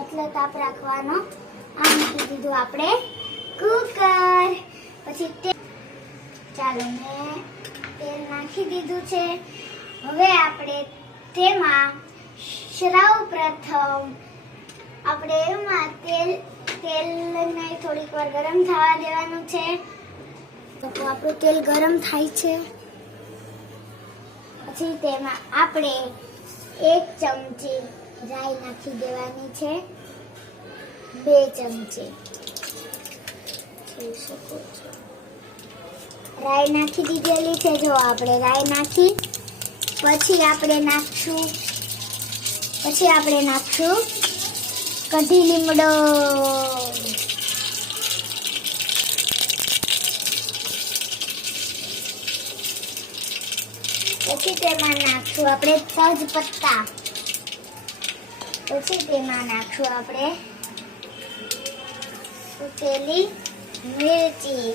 એટલે તાપ રાખવાનો. આ મૂકી દીધું આપણે કુકર. પછી ચાલો મેં તેલ નાખી દીધું છે. હવે આપણે તેમાં સૌપ્રથમ આપણે એમાં તેલને થોડીક વાર ગરમ થવા દેવાનું છે. તો આપણું તેલ ગરમ થાય છે. પછી તેમાં આપણે 1 ચમચી રાઈ નાખી દેવાની છે. 2 ચમચી જોઈ શકો છો રાઈ નાખી દીધેલી છે. જો આપણે રાઈ નાખી પછી આપણે નાખશું કઢી લીમડો. પછી તેમાં નાખશું આપણે તેજપત્તા. પછી તેમાં નાખશું આપણે સુકેલી મિરચી.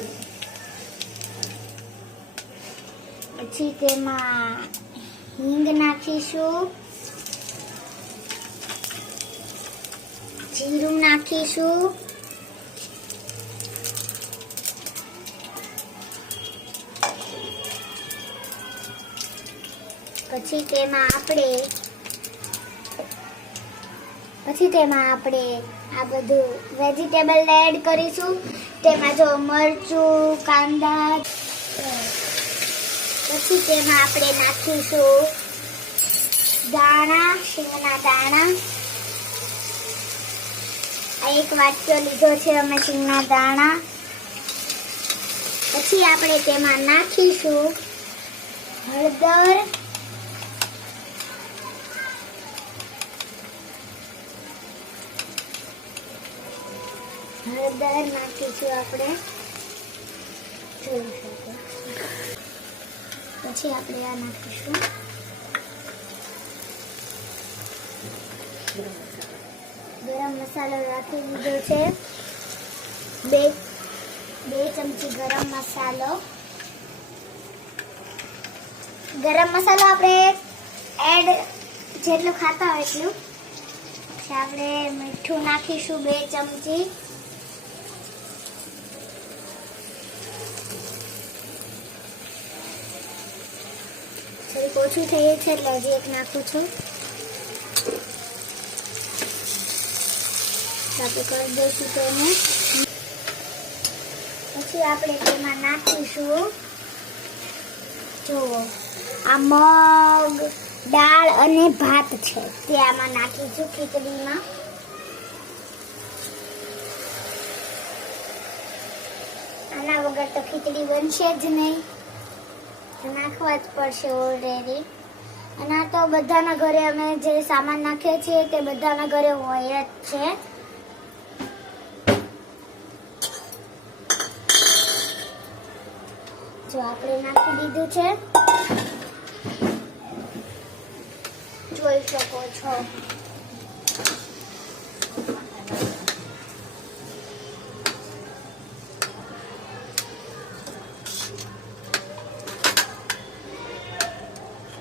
પછી તેમાં હિંગ નાખીશું, જીરું નાખીશું, પછી તેમાં આપણે આ બધું વેજીટેબલ એડ કરીશું. તેમાં જો મરચું, કાંદા. પછી તેમાં આપણે નાખીશું દાણા, શીંગના દાણા. આ 1 વાટકો લીધો છે અમે શીંગના દાણા. પછી આપણે તેમાં નાખીશું હળદર, નાખીશું આપણે જોઈ શકો. પછી આપણે આ નાખીશું ગરમ મસાલો રાખી દીધો છે. 2 ચમચી ગરમ મસાલો. આપણે એડ જેટલું ખાતા હોય એટલું. પછી આપણે મીઠું નાખીશું 2 ચમચી. થોડીક ઓછું થઈ છે એટલે હજી 1 નાખું છું. આપણે કરી દઈશું તેને. પછી આપણે તેમાં નાખીશું જુઓ આ મગ દાળ અને ભાત છે તે આમાં નાખીશું ખીચડીમાં. આના વગર તો ખીચડી બનશે જ નહીં. નાખવા જ પડશે ઓલરેડી. અને આ તો બધાના ઘરે અમે જે સામાન નાખીએ છીએ તે બધાના ઘરે હોય જ છે. જો આપણે નાખી દીધું છે જોઈ શકો છો.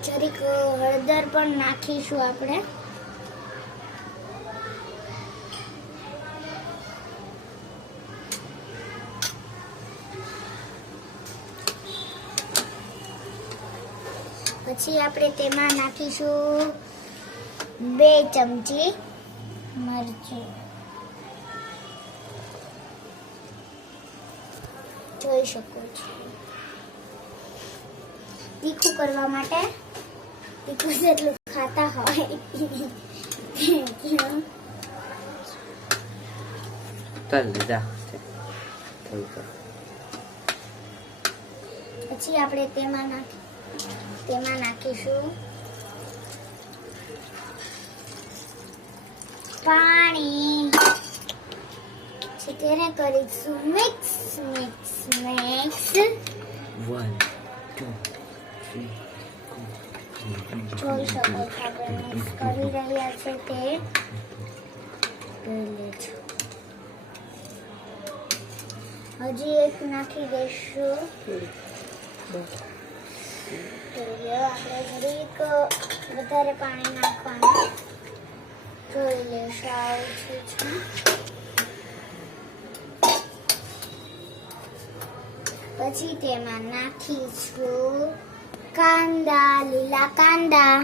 જરીક હળદર પણ નાખીશું આપણે. પછી આપણે તેમાં નાખીશું 2 ચમચી મરચું. જોઈ શકો છો તીખું કરવા માટે. તીખું જેટલું ખાતા હોય પછી આપણે તેમાં નાખીશું પાણી. પછી તેને કરીશું મિક્સ. 1 2 3 જોઈ શકો છો આપણે મિક્સ કરી રહ્યા છે તે. હજી 1 નાખી દઈશું. આપણે જરીક વધારે પાણી નાખવાનું. જોઈ લેશો આવું છે. પછી તેમાં નાખીશું કાંદા, લીલા કાંદા.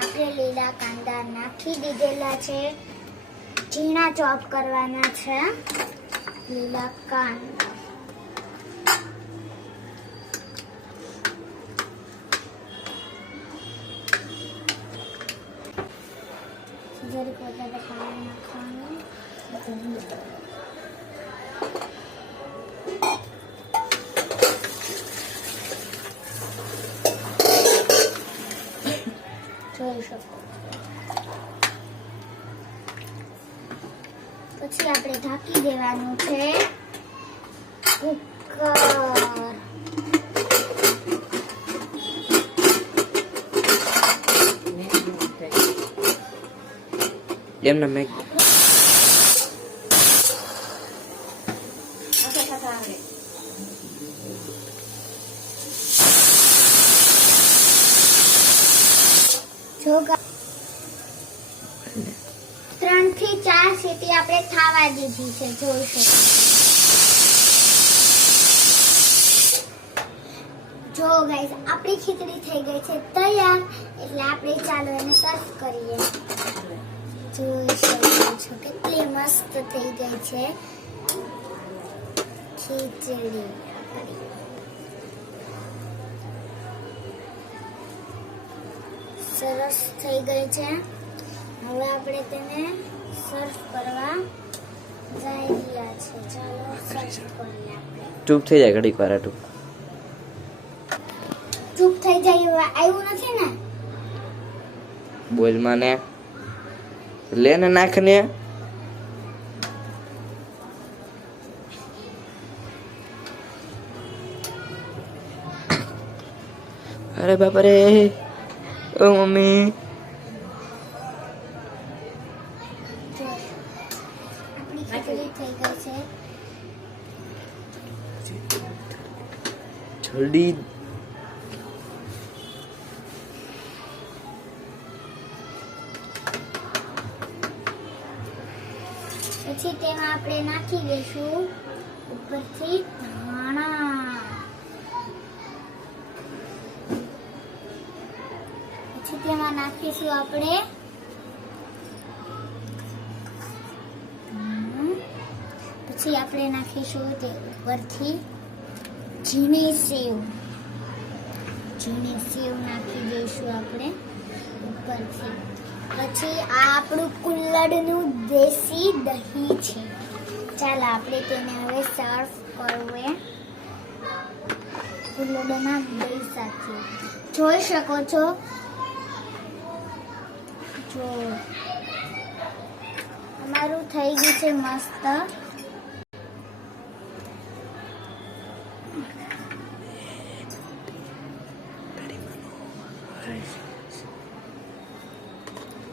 આપણે લીલા કાંદા નાખી દીધેલા છે. ઝીણા ચોપ કરવાના છે લીલા કાંદા. જરીક વધારે પાણી નાખવાનું. જોઈ શકો. પછી આપણે ઢાંકી દેવાનું છે કુકર. એમને મેં જો 3 થી 4 સીટી આપણે થાવા દીધી છે. જોઈ શકો. જો ગાઈસ આપણી ખીચડી થઈ ગઈ છે તૈયાર. એટલે આપણે ચાલો એને સર્વ કરીએ. જોઈ શકો છો કેટલી મસ્ત થઈ ગઈ છે ખીચડી. સરસ થઈ ગઈ છે. હવે આપણે તેને સર્વ કરવા જઈ રહ્યા છે. ચાલો સર્વ કરીએ. આપણે ચૂપ થઈ જાય ઘડીક વાર આટું. ચૂપ થઈ જાય એવું આવ્યું નથી ને. બોલ મને લે ને નાખ ને. અરે બાપા રે. ઓ મમ્મી આપણી ખીચડી થઈ ગઈ છે. જલ્દી પછી તેમાં આપણે નાખી દઈશું ઉપરથી ધાણા. પછી તેમાં નાખીશું આપણે પછી આપણે નાખીશું તે ઉપરથી ઝીણી સેવ. ઝીણી સેવ નાખી દઈશું આપણે ઉપરથી. પછી આ આપણું કુલ્લડનું દેશી દહીં છે. ચાલો આપણે તેને હવે સર્વ કરવું. કુલ્લડના દહીં સાથે જોઈ શકો છો. જો અમારું થઈ ગયું છે મસ્ત.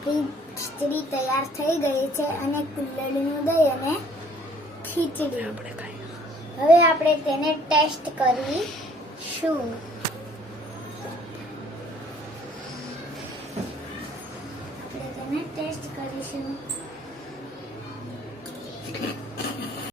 ખીચડી તૈયાર થઈ ગઈ છે અને કુલ્લડનું દહીં અને ખીચડી. હવે આપણે તેને ટેસ્ટ કરીશું. આપણે તેને ટેસ્ટ કરીશું.